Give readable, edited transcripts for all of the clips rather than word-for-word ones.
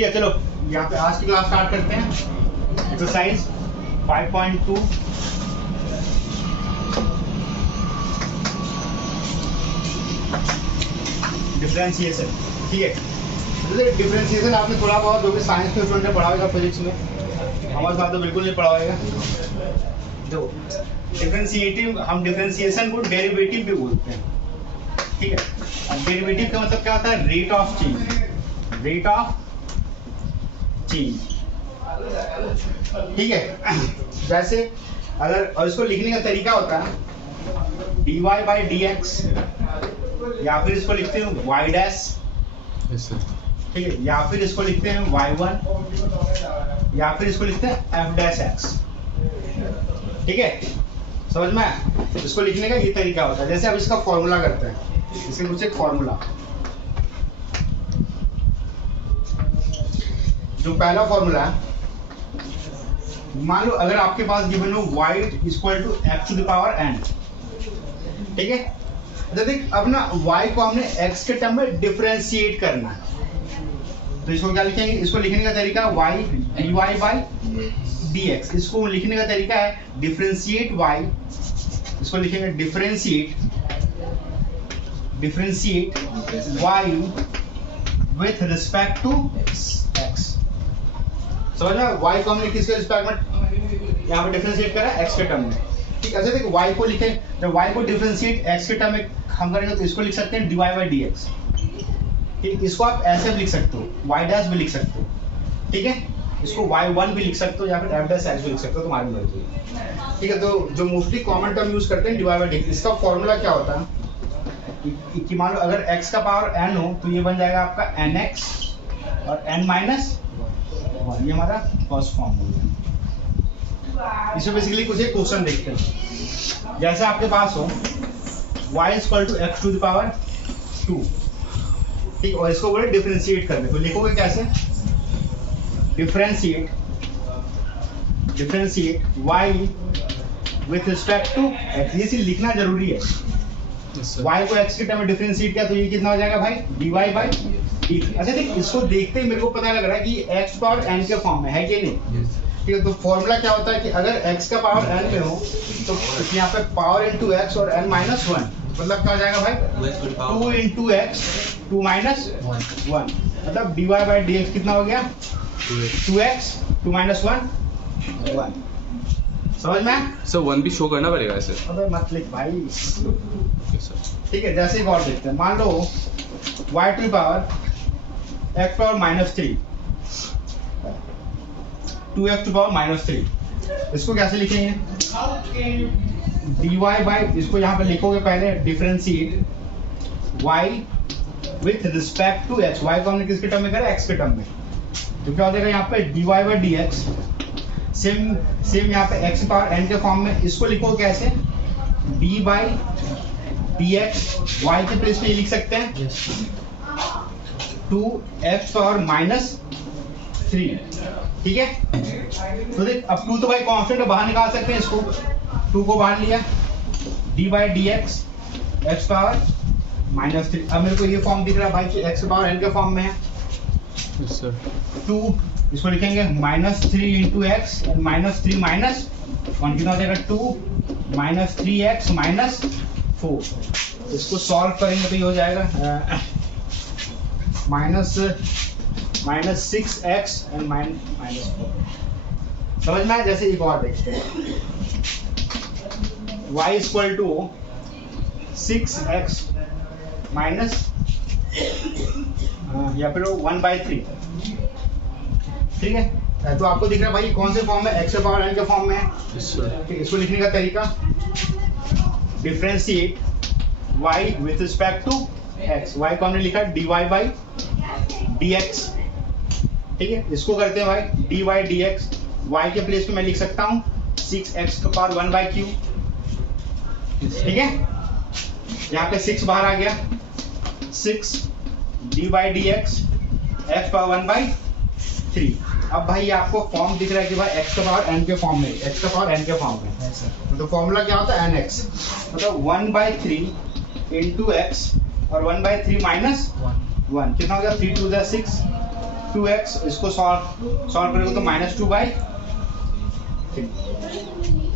ठीक है, चलो यहाँ पे आज की क्लास स्टार्ट करते हैं। Exercise 5.2 differentiation. ठीक है, डिफरेंशिएशन आपने थोड़ा बहुत जो भी साइंस में स्टूडेंट ने पढ़ा होगा, फिजिक्स में, हमारे साथ तो बिल्कुल नहीं पढ़ा होगा। जो डिफरेंशिएटिव, हम डिफरेंशिएशन को डेरिवेटिव भी बोलते हैं। ठीक है, डेरिवेटिव का मतलब क्या होता है? Rate of change, rate of change. ठीक है, जैसे अगर, और इसको लिखने का तरीका होता है dy बाई डी एक्स, या फिर इसको लिखते हैं y डैश। ठीक है, या फिर इसको लिखते हैं y1, या फिर इसको लिखते हैं f डैश x। ठीक है, समझ में? इसको लिखने का ये तरीका होता है। जैसे अब इसका फॉर्मूला करते हैं, इसके कुछ एक फॉर्मूला, जो पहला फॉर्मूला है, मान लो अगर आपके पास गिवन हो y equal to x to the power n। ठीक है, तो देख अब ना y को हमने x के टर्म में डिफरेंशिएट करना है, तो इसको क्या लिखेंगे? इसको लिखने का तरीका y dy बाई dx। इसको लिखने का तरीका है डिफरेंशिएट y, इसको लिखेंगे differentiate y with respect to x। समझ में? y को हमने किसके रिस्पेक्ट में यहाँ पे डिफरेंशिएट करा? x के टर्म में। ठीक है, अच्छा देखो y को लिखे, जब y को डिफरेंशिएट x के टर्म में हम करेंगे तो इसको लिख सकते हैं dy बाई dx। ठीक, इसको आप ऐसे भी लिख सकते हो, y डैश भी लिख सकते हो। ठीक है, इसको y1 भी लिख सकते हो, या फिर f डैश x भी लिख सकते हो, तुम्हारी मर्जी है। ठीक है, तो जो मोस्टली कॉमन टर्म यूज करते हैं dy बाई dx। इसका फॉर्मूला क्या होता है कि मान लो अगर x का पावर n हो तो ये बन जाएगा आपका nx और n माइनस 1। ये हमारा फर्स्ट फॉर्म हो गया। इसमें बेसिकली कुछ एक क्वेश्चन देखते हैं। जैसे आपके पास हो y equal to x to the power 2। ठीक, और इसको बोले डिफरेंशिएट करने, तो लिखोगे कैसे? Differentiate y with respect to x। ये चीज लिखना जरूरी है। y को x के टर्म में डिफरेंशिएट किया तो ये कितना हो जाएगा भाई? dy by dt। अच्छा देख, इसको देखते ही मेरे को पता लग रहा है कि x पावर n के फॉर्म में है कि नहीं। ठीक है, तो फॉर्मूला क्या होता है कि अगर x का पावर n में हो तो यहाँ पे पावर इनटू x और n माइनस 1, मतलब क्या हो जाएगा भाई? 2 इंटू x 2 माइनस 1, मतलब dy बाई dx कितना हो गया? 2x 2 minus 1 1। समझ में? सर 1 भी शो करना पड़ेगा ऐसे? अबे मत लिख भाई। Okay sir. ठीक है, जैसे एक और देखते हैं। मान लो y टू पावर x पावर minus 3, 2x to power minus 3। इसको कैसे लिखेंगे? dy बाई, इसको यहाँ पे लिखोगे पहले differentiate y with respect to x। y को हमने किसके टर्म में करा? x के टर्म में, तो क्या हो जाएगा यहाँ पे dy बाई dx। सेम यहाँ पे x पावर n के फॉर्म में, इसको लिखो कैसे? d by dx। y के प्लेस पे ये लिख सकते हैं 2x पावर माइनस 3। ठीक है, तो देख अब 2 तो भाई कांस्टेंट है, बाहर निकाल सकते हैं इसको। 2 को बाहर लिया, d बाई dx x पावर माइनस 3। अब मेरे को ये फॉर्म दिख रहा है भाई कि x पावर n के फॉर्म में है। Yes sir. 2, इसको लिखेंगे minus 3 into x, minus 3 minus 1 कितना हो जाएगा? 2 माइनस 3x माइनस 4। इसको सॉल्व करेंगे तो ये हो जाएगा माइनस 6x एंड माइनस 4। समझ में आया? जैसे एक और देखते हैं, y equal to 6x minus या फिर 1/3। ठीक है, तो आपको दिख रहा है भाई कौन से फॉर्म में? x के पावर n के फॉर्म में है। इसको लिखने का तरीका differentiate y with respect to x। y को हमने लिखा dy बाई dx। ठीक है, इसको करते हैं भाई dy बाई dx। y के प्लेस पे मैं लिख सकता हूँ 6x का पावर 1/3। ठीक है, यहाँ पे 6 बाहर आ गया, 6 d by dx x power 1/3। अब भाई आपको फॉर्म दिख रहा है कि भाई x का पावर n के फॉर्म में, x का पावर n के फॉर्म में, तो फॉर्मूला क्या होता है? nx, मतलब 1/3 इंटू x और 1/3 माइनस 1 कितना हो गया? 3 2 6 2x, इसको सॉल्व करेंगे तो -2/3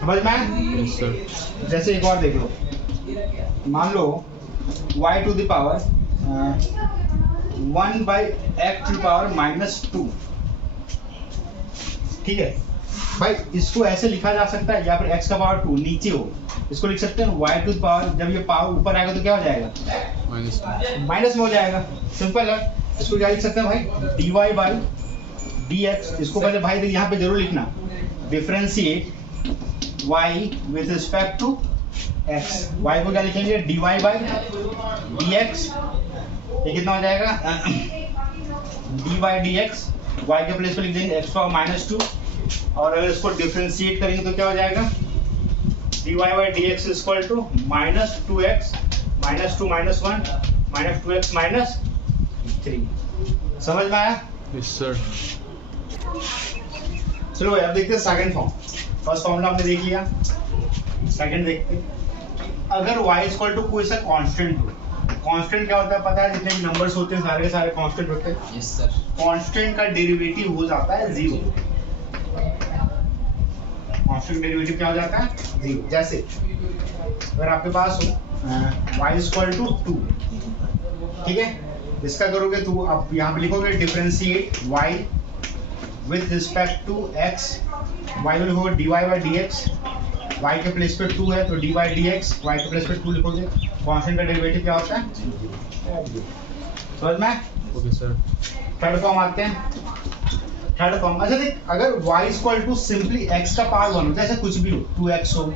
समझ में आया? Yes sir. जैसे एक और देख लो, मान लो y to the power 1/x to power -2, ठीक है भाई। इसको ऐसे लिखा जा सकता है, या फिर x का पावर 2 नीचे हो, इसको लिख सकते हैं y टू द पावर, जब ये पावर ऊपर आएगा तो क्या हो जाएगा? माइनस में हो जाएगा। सिंपल है। इसको क्या लिख सकते हैं भाई? dy/dx। इसको पहले भाई यहाँ पे जरूर लिखना, differentiate y with respect to x। y को क्या लिखेंगे? dy/dx। ये कितना हो जाएगा? dy/dx, y के प्लेस पे लिख देंगे x पावर -2, और अगर इसको डिफरेंशिएट करेंगे तो क्या हो जाएगा? dy/dx equal to -2x -2 -1 -2x -3। समझ में आया? Yes sir. चलो अब देखते हैं सेकंड फॉर्म। फर्स्ट फॉर्मूला हमने देख लिया, सेकंड देखते हैं। अगर y इक्वल टू कोई सा कांस्टेंट हो, कांस्टेंट क्या होता है पता है? जितने भी नंबर्स होते हैं सारे के सारे कांस्टेंट होते हैं। Yes sir. कांस्टेंट का डेरिवेटिव हो जाता है 0। कांस्टेंट डेरिवेटिव क्या हो जाता है? 0। जैसे अगर आपके पास हो y इक्वल टू 2, ठीक है, इसका करोगे तो आप यहाँ पे लिखोगे differentiate y with respect to x, y में लिखोगे dy/dx, y के प्लेस पे 2 है तो dy/dx, y के प्लेस पे 2 लिखोगे। कांस्टेंट का डेरिवेटिव क्या होता है? समझ में? Okay sir. थर्ड फॉर्म आते हैं। थर्ड फॉर्म, अच्छा देख, अगर y equal to simply x का पावर 1 हो, जैसे कुछ भी हो, 2x हो,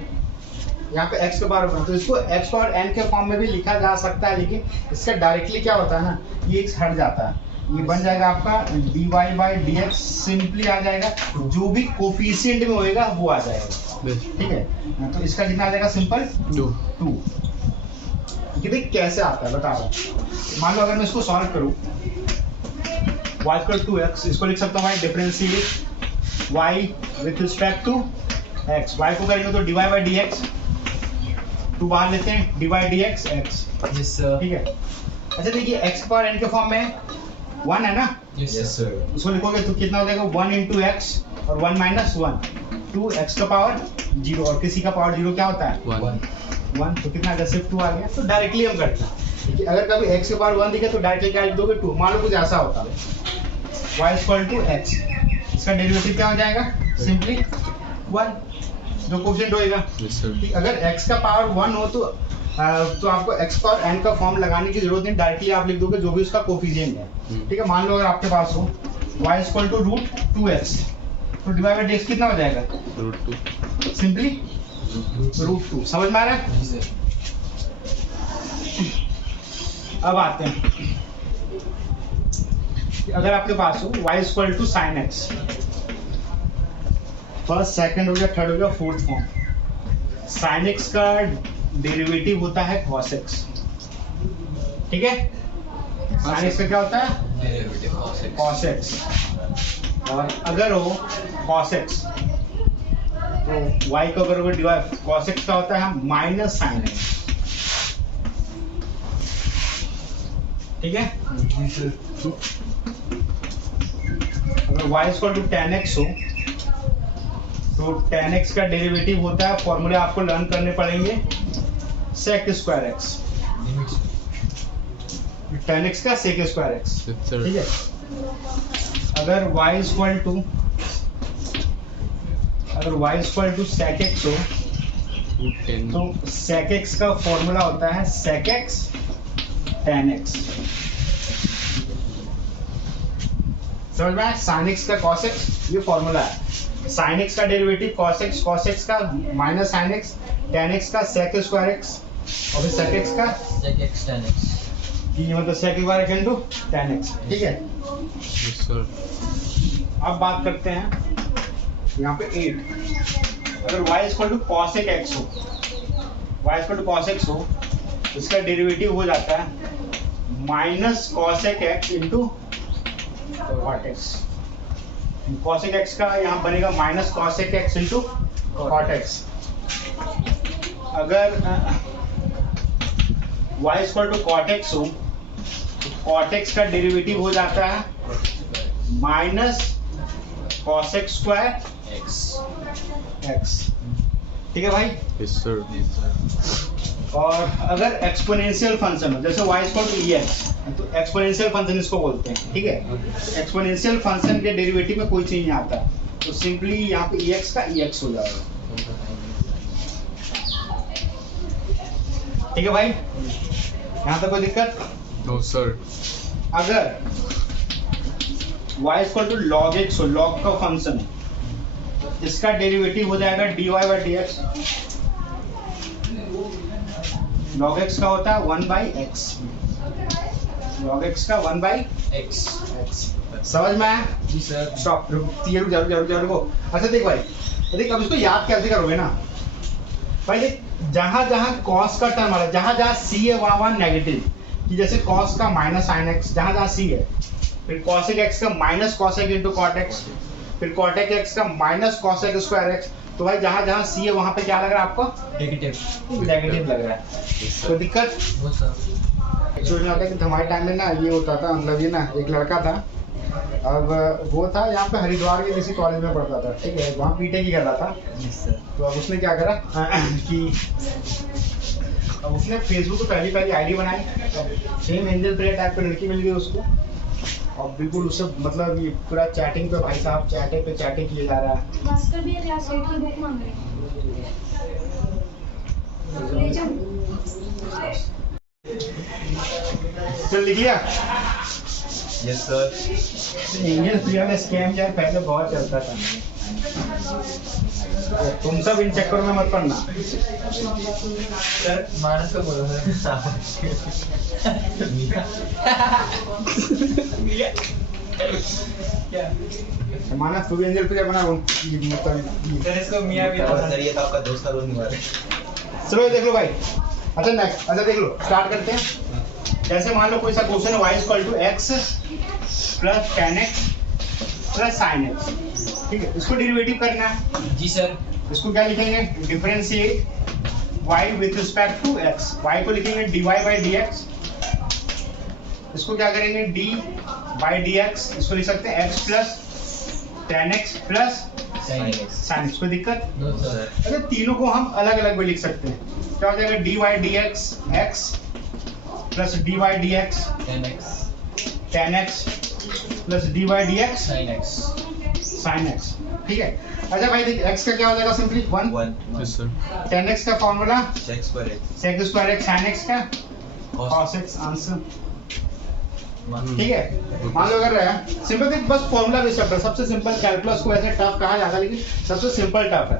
यहाँ पे x का पावर 1, तो इसको x पावर n के फॉर्म में भी लिखा जा सकता है, लेकिन इसका डायरेक्टली क्या होता है ना, ये x हट जाता है, ये बन जाएगा आपका dy/dx। सिंपली आ जाएगा, जो भी कोफिशिएंट में होएगा वो आ जाएगा, ठीक है। तो इसका कितना आ जाएगा? सिंपल 2। कि देख कैसे आता है बता रहा हूँ। मान लो अगर मैं इसको सॉल्व करूँ, y इक्वल 2x, इसको लिख सकता हूँ भाई differentiate y with respect to x। y को करेंगे तो dy/dx, टू बाहर लेते हैं, dy/dx x, यस सर। ठीक है। अच्छा देखिए x पावर n के फॉर्म में 1 है ना, यस सर। उसको लिखोगे तो कितना हो जाएगा? 1 into x और 1 minus 1, 2x का पावर 0, और किसी का पावर 0 क्या होता है? 1। तो कितना आ गया? सिर्फ 2 आ गया। तो डायरेक्टली हम करते हैं, देखिए अगर कभी x के पावर 1 दिखे तो डायरेक्टली क्या लिख दोगे? 2। मान लो कुछ ऐसा होता है, y इक्वल टू x, इसका डेरिवेटिव क्या हो जाएगा? सिंपली 1, जो कोफिशिएंट होएगा। Yes sir. अगर x का पावर 1 हो तो आपको x पावर n का फॉर्म लगाने की जरूरत नहीं, डायरेक्टली आप लिख दोगे जो भी उसका कोफिशिएंट है, ठीक है। मान लो अगर आपके पास हो y इक्वल टू √2x, तो dy/dx कितना हो जाएगा? √2। सिंपली √2। समझ में आ रहा है? जी सर। अब आते हैं, अगर आपके पास हो y equal to sin x, first second हो गया, थर्ड हो गया, फोर्थ फॉर्म। sin x का डेरिवेटिव होता है cos x, ठीक है। sin x का क्या होता है? Derivative cos x। और अगर हो cos x तो y को अगर cos x का होता है माइनस sin x, ठीक है। अगर y equal to tan x हो तो tan x का डेरिवेटिव होता है, फॉर्मूले आपको लर्न करने पड़ेंगे, sec square x, tan x का sec स्क्वायर x, ठीक है। अगर y equal to sec x हो तो sec x का फॉर्मूला होता है sec x tan x। समझ में आया? sin x का cos x, ये फॉर्मूला है। sin x का डेरिवेटिव cos x का minus sin x, tan x का sec स्क्वायर x, और फिर sec x का sec x tan x, ये मतलब sec square x into tan x, ठीक है। Yes sir. अब बात करते हैं यहाँ पे 8, अगर y equal to cos x हो, y equal to cos x हो, इसका डेरिवेटिव हो जाता है minus cos x into cot x। cos x का यहाँ बनेगा minus cos x into cot x। अगर y equal to cot x हो तो cot x का डेरिवेटिव हो जाता है minus cos x square X. x। ठीक है भाई। Yes, sir. और अगर एक्सपोनेंशियल फंक्शन हो जैसे y इक्वल टू ex, तो एक्सपोनेंशियल फंक्शन इसको बोलते हैं। ठीक है, एक्सपोनेंशियल फंक्शन के डेरिवेटिव में कोई चीज नहीं आता, तो सिंपली यहाँ पे ex का ex हो जाएगा। ठीक है भाई, यहाँ तक कोई दिक्कत? No, sir. अगर y equal to log x हो, log का फंक्शन, इसका डेरिवेटिव हो जाएगा dy by dx। log x का होता है 1/x, log x का 1/x। समझ में आया? जी सर। स्टॉप, रुको। अच्छा देख भाई, देख अब इसको याद कैसे करोगे ना भाई। देख जहां जहां cos का टर्म आ रहा है, जहां जहां c है वहां वहां नेगेटिव, कि जैसे cos का माइनस sin x, जहां जहां c है, फिर cosec x का minus cosec into cot x, फिर cotec x का माइनस cosec स्क्वायर x। तो भाई जहां जहां c है वहां पे क्या लग रहा है आपको? नेगेटिव। नेगेटिव लग रहा है। कोई दिक्कत? वो सर। एक्चुअली में होता है कि हमारे टाइम में ना ये होता था, मतलब ये ना एक लड़का था, अब वो था यहाँ पे हरिद्वार के किसी कॉलेज में पढ़ता था। ठीक है, वहाँ बीटेक ही कर रहा था। जी सर। तो अब उसने क्या करा कि अब उसने फेसबुक पे पहली आईडी बनाई, सेम एंजल प्लेयर टाइप पे लड़की मिल गई उसको, और बिल्कुल उससे मतलब ये पूरा चैटिंग पे, भाई साहब चैटिंग पे चैटिंग किया जा रहा है। भास्कर भैया क्लास 8 की बुक मांग रहे हैं, ले जाओ। चल लिख लिया? Yes sir. एंजल प्लेयर का स्कैम यार पहले बहुत चलता था, तुम सब इन चक्करों में मत पड़ना। सर मानस को बोलो सर। क्या? माना तू भी एंजल प्लेयर बना, मतलब सर इसको मियां भी था सर, ये तो आपका दोस्त का रोल नहीं हुआ। चलो ये देख लो भाई। अच्छा नेक्स्ट, अच्छा देख लो, स्टार्ट करते हैं। जैसे मान लो कोई सा क्वेश्चन है y equal to x plus tan x plus sin x। ठीक है, इसको डेरिवेटिव करना है। जी सर। इसको क्या लिखेंगे? Differentiate y with respect to x। y को लिखेंगे dy बाई dx। इसको क्या करेंगे? d by dx। इसको लिख सकते हैं x plus tan x plus sin x। कोई दिक्कत? No sir. अच्छा तीनों को हम अलग अलग भी लिख सकते हैं। क्या हो जाएगा? dy dx x plus dy dx tan x plus dy dx sin x। sin x। ठीक है, अच्छा भाई देख x का क्या हो जाएगा? Simply 1। Yes, sir. tan x का formula sec square x। sec square x, sin x का cos x। आंसर ठीक है। मान लो अगर सिंपल देख, बस फॉर्मूला बेस्ड है, सबसे सिंपल। कैलकुलस को ऐसे टफ कहा जाता है, लेकिन सबसे सिंपल टफ है,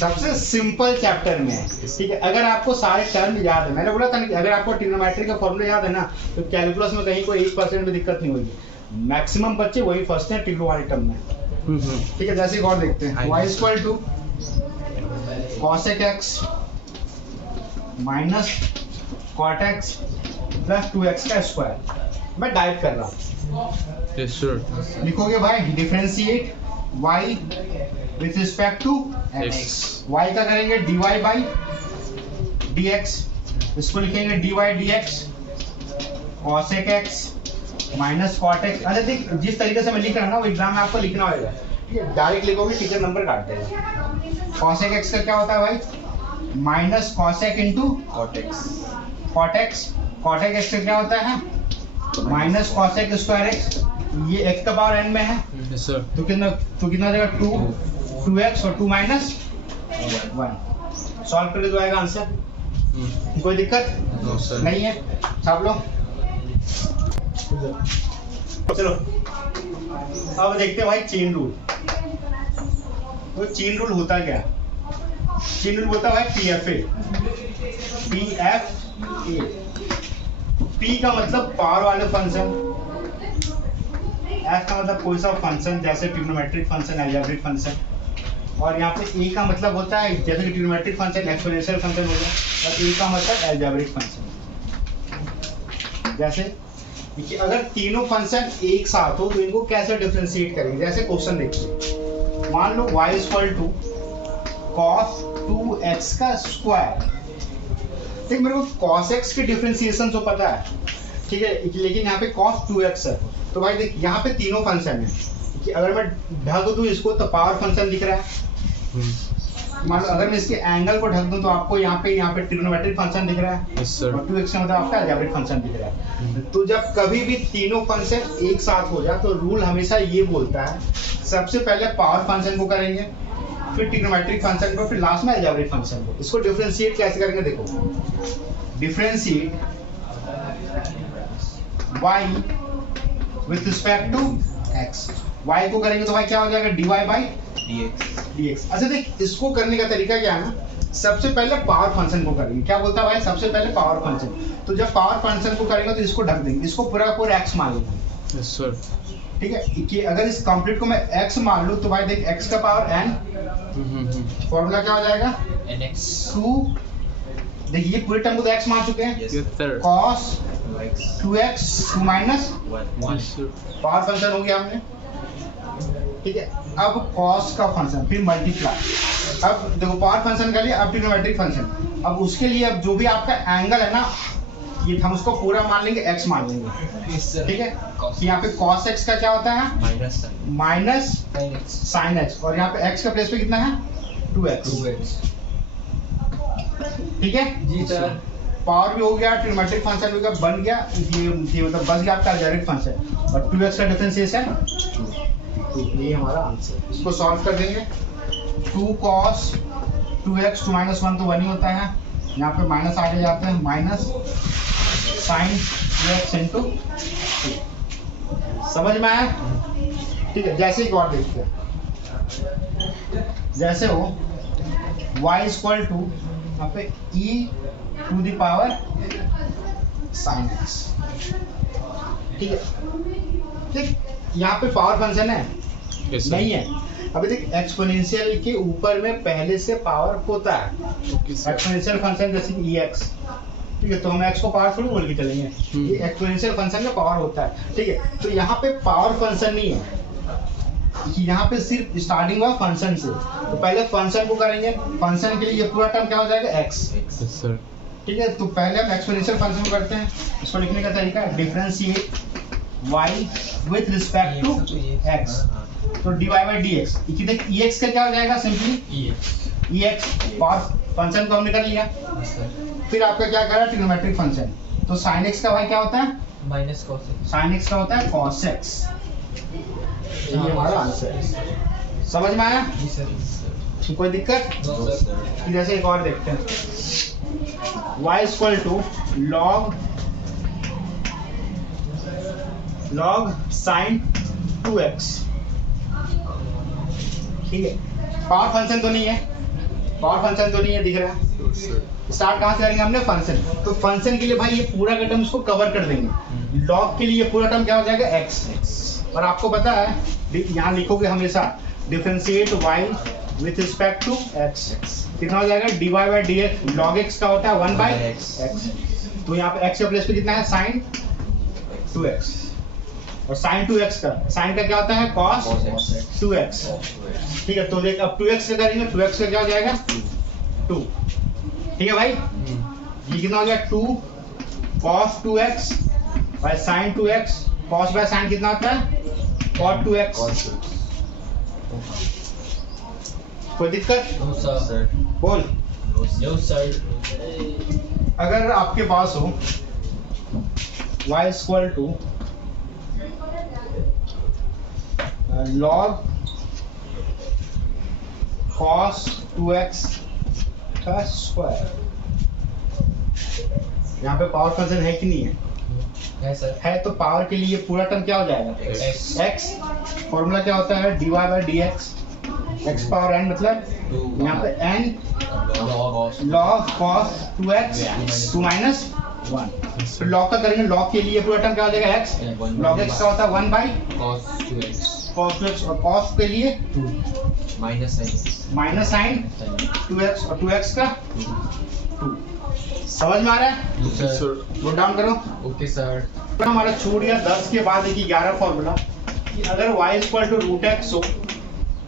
सबसे सिंपल चैप्टर में है। ठीक है, अगर आपको सारे टर्म याद है, मैंने बोला था ना कि अगर आपको ट्रिग्नोमेट्री का फॉर्मूला याद है ना, तो कैलकुलस में कहीं कोई 1% भी दिक्कत नहीं होगी। मैक्सिमम बच्चे वही फंसते हैं ट्रिग्नो वाले टर्म में। ठीक है, जैसे एक और देखते हैं। y equal to cosec x minus cot x plus 2x का स्क्वायर। मैं डाइव कर रहा हूँ। Yes, sir. लिखोगे भाई differentiate y with respect to x। y का करेंगे dy बाई dx। इसको लिखेंगे dy dx cosec x minus cot x। अच्छा देख, जिस तरीके से मैं लिख रहा हूँ ना, वो एग्जाम में आपको लिखना होगा। ठीक है, डायरेक्ट लिखोगे टीचर नंबर काट देगा। cosec x का क्या होता है भाई? Minus cosec into cot x। cotec x का क्या होता है? Minus cosec square x। ये x का पावर n में है, Yes, sir. तो कितना देगा? 2x और 2 माइनस 1। सॉल्व करके जो आएगा आंसर। कोई दिक्कत No, sir. नहीं है? छाप लो। चलो अब देखते हैं भाई चेन रूल। तो चेन रूल होता क्या है? चेन रूल होता है भाई PFA। P का मतलब पावर वाले फंक्शन, F का मतलब कोई सा फंक्शन, जैसे ट्रिग्नोमेट्रिक फंक्शन, अलजेब्रिक फंक्शन, और यहाँ पे A का मतलब होता है जैसे कि ट्रिग्नोमेट्रिक फंक्शन एक्सपोनेंशियल फंक्शन हो गया, और A का मतलब अलजेब्रिक फंक्शन। जैसे कि अगर तीनों फंक्शन एक साथ हो तो इनको कैसे डिफरेंशिएट करेंगे? जैसे क्वेश्चन देखिए, मान लो y equal to cos 2x का स्क्वायर। ठीक, मेरे को cos x की डिफरेंशिएशन तो पता है, ठीक है, लेकिन यहाँ पे cos 2x है, तो भाई देख यहाँ पे तीनों फंक्शन है कि अगर मैं ढक दूं इसको तो पावर फंक्शन दिख रहा है। मान लो अगर मैं इसके एंगल को ढक दूं तो आपको यहाँ पे ट्रिग्नोमेट्रिक फंक्शन दिख रहा है। Yes, sir. और 2x का मतलब आपका अलजेब्रिक फंक्शन दिख रहा है। तो जब कभी भी तीनों फंक्शन एक साथ हो जाए तो रूल हमेशा ये बोलता है सबसे पहले पावर फंक्शन को करेंगे, फिर ट्रिग्नोमेट्रिक फंक्शन को, फिर लास्ट में अलजेब्रिक फंक्शन को। इसको डिफरेंशिएट कैसे करेंगे देखो, differentiate y with respect to x। y को करेंगे तो भाई क्या हो जाएगा, dy बाई dx। अच्छा देख इसको करने का तरीका क्या है ना, सबसे पहले पावर फंक्शन को करेंगे। क्या बोलता है भाई, सबसे पहले पावर फंक्शन। तो जब पावर फंक्शन को करेंगे तो इसको ढक देंगे, इसको पूरा पूरा x मान लेंगे। Yes sir. ठीक है कि अगर इस कंप्लीट को मैं x मान लूं तो भाई देख x का पावर n, फॉर्मूला क्या हो जाएगा nx 2। देखिए ये पूरे टर्म को तो x मान चुके हैं, yes sir. cos 2x 2 minus yes sir. Power function हो गया हमने। ठीक है अब cos का फंक्शन फिर मल्टीप्लाई। अब देखो पावर फंक्शन का लिए अब ट्रिग्नोमेट्रिक फंक्शन, अब उसके लिए अब जो भी आपका एंगल है ना ये हम उसको पूरा मान लेंगे, x मान लेंगे। ठीक है तो यहाँ पे cos x का क्या होता है माइनस sin x, और यहाँ पे x का प्लेस पे कितना है 2x। ठीक है जी सर। पावर भी हो गया, ट्रिग्नोमेट्रिक फंक्शन भी बन गया, ये मतलब बच गया आपका अलजेब्रिक फंक्शन। और 2x का डिफरेंशिएशन 2, ये हमारा आंसर। इसको सॉल्व कर देंगे, 2 cos 2x 2 माइनस 1 तो 1 ही होता है, यहाँ पे माइनस आगे जाते हैं, माइनस sin 2x इंटू 2। समझ में आया? ठीक है जैसे एक और देखते हैं, जैसे हो y इक्वल टू यहाँ पे e to the power sin x। ठीक है ठीक, यहाँ पे पावर फंक्शन है यस सर। नहीं है। अभी देख एक्सपोनेंशियल के ऊपर में पहले से पावर होता है, ओके सर। एक्सपोनेंशियल फंक्शन जैसे कि ex। ठीक है तो हम x को पावर थोड़ी बोल के चलेंगे, ये एक्सपोनेंशियल फंक्शन का पावर होता है। ठीक है तो यहाँ पे पावर फंक्शन नहीं है, यहाँ पे सिर्फ स्टार्टिंग हुआ फंक्शन से, तो पहले फंक्शन को करेंगे। फंक्शन के लिए ये पूरा टर्म क्या हो जाएगा x। Yes sir. ठीक है तो पहले हम एक्सपोनेंशियल फंक्शन को करते हैं। इसको लिखने का तरीका है differentiate y with respect to x, तो dy बाई dx। देख ex का क्या हो जाएगा सिंपली ex, पावर फंक्शन को हमने कर लिया। फिर आपका क्या करा ट्रिग्नोमेट्रिक फंक्शन, तो sin x का भाई क्या होता है minus cos x। sin x का होता है cos x। ये हमारा आंसर है। समझ में आया? जी सर। कोई दिक्कत? No sir. फिर जैसे एक और देखते हैं, y equal to log sin 2x। ठीक है पावर फंक्शन तो नहीं है, पावर फंक्शन तो नहीं है दिख रहा है। Yes sir. स्टार्ट कहाँ से करेंगे हमने फंक्शन, तो फंक्शन के लिए भाई ये पूरा का टर्म इसको कवर कर देंगे। log के लिए पूरा टर्म क्या हो जाएगा x। और आपको पता है यहाँ लिखोगे हमेशा differentiate y with respect to x, कितना हो जाएगा dy by dx। log x का होता है 1 बाई x, तो यहाँ पे x के प्लेस पे कितना है sin 2x, और sin 2x का sin का क्या होता है cos 2x। ठीक है तो देख अब 2x का करेंगे, 2x का क्या हो जाएगा 2। ठीक है भाई ये कितना हो गया 2 cos 2x by sin 2x। cos by sin कितना होता है cot 2x। कोई दिक्कत? No sir. बोल। No sir. अगर आपके पास हो y equal to log cos 2x का स्क्वायर, यहाँ पे पावर फंक्शन है कि नहीं है? है सर। है तो पावर के लिए पूरा टर्म क्या हो जाएगा x। फॉर्मूला क्या होता है dy by dx, x power n मतलब यहाँ पे n log cos 2x 2 minus 1। तो log का करेंगे, log के लिए पूरा टर्म क्या हो जाएगा x। log x का होता है 1 by cos 2x cos 2x, और cos के लिए माइनस माइनस sin 2x, और 2x का 2। समझ में आ रहा है? Yes sir. नोट डाउन करो। Okay sir. तो हमारा छूट गया 10 के बाद एक 11 फॉर्मूला कि अगर y equal to root x हो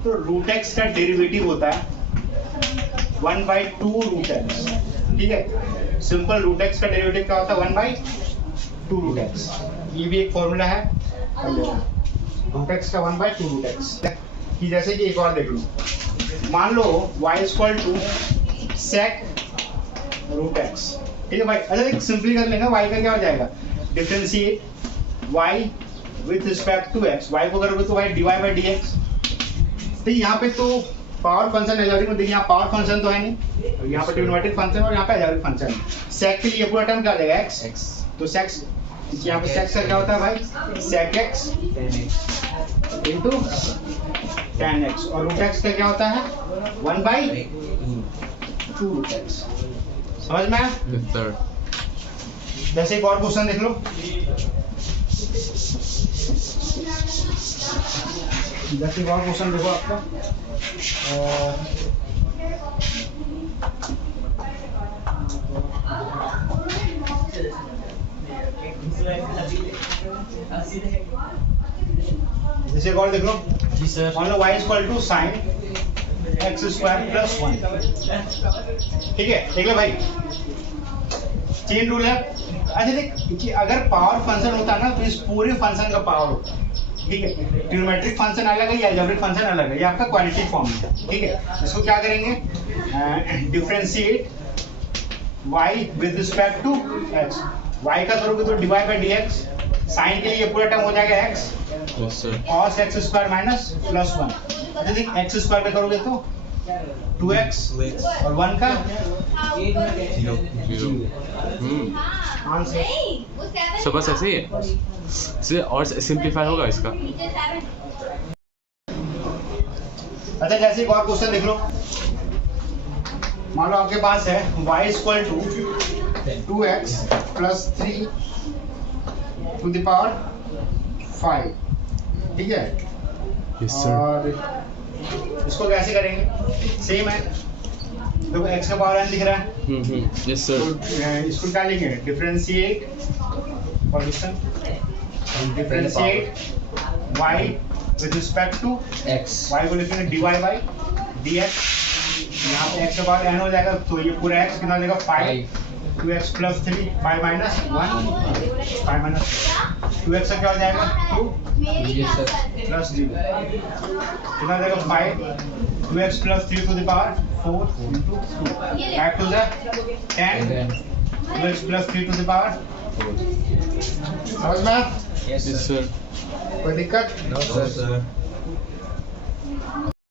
तो रूट एक्स का डेरिवेटिव होता है 1 बाई 2 रूट एक्स। ठीक है सिंपल रूट एक्स का डेरिवेटिव क्या होता है 1 बाई 2 रूट एक्स। ये भी एक फॉर्मूला है। रूट एक्स का 1/2 रूट एक्स कि जैसे कि एक और देख लो, मान लो y equal to sec root x, ठीक है भाई। अच्छा एक सिंपली कर लेंगे, y का क्या हो जाएगा, differentiate y with respect to x, y को करोगे तो y dy by d x. तो यहाँ पे तो पावर फंक्शन अलजेब्रिक में देखिए, यहाँ पावर फंक्शन तो है नहीं, यहाँ पे ट्रिग्नोमेट्रिक फंक्शन और यहाँ पे अलजेब्रिक फंक्शन है। सेक के लिए पूरा टर्म क्या आ जाएगा x, तो सेक यहाँ पे सेक का क्या होता है भाई, सेक x इंटू tan x, और रूट x का क्या होता है 1/2 रूट x। समझ में आया? Yes, sir. जैसे एक और क्वेश्चन देख लो, जैसे एक और क्वेश्चन देखो आपका, जैसे एक और देख लो, जी सर। मान लो y equal to sine x square plus 1, ठीक है, देख लो भाई चेन रूल है। अच्छा देख कि अगर पावर फंक्शन होता ना तो इस पूरे फंक्शन का पावर होता, ठीक है। ट्रिग्नोमेट्रिक फंक्शन अलग है, अलजेब्रिक फंक्शन अलग है, ये आपका क्वाड्रेटिक फॉर्म है, ठीक है। इसको क्या करेंगे, differentiate y with respect to x, y का करोगे तो डिवाइड बाई dx, साइन के लिए पूरा टर्म हो जाएगा x Yes, sir. cos x square minus plus 1। अच्छा देख x स्क्वायर पे करोगे तो 2x और 1 का 0. आंसर। So बस ऐसे ही है, इससे और सिंप्लीफाई होगा इसका। अच्छा जैसे एक और क्वेश्चन देख लो, मान लो आपके पास है y equal to 2x plus 3 to the power 5, ठीक है। Yes, sir. और इसको कैसे करेंगे, सेम है, देखो x का पावर n दिख रहा है, Yes, sir. तो इसको क्या लिखेंगे, differentiate differentiate y with respect to x y को लिखेंगे dy बाई dx, यहाँ पे x का पावर n हो जाएगा, तो ये पूरा x कितना हो जाएगा 5, 2x plus 3 5 minus 1 5 minus 2x का क्या हो जाएगा 2 जी सर। प्लस 0 कितना हो जाएगा 5 2x plus 3 to the power 4 into 2 back to the 10 2x plus 3 to the power, समझ में? Yes, sir. कोई दिक्कत? No sir.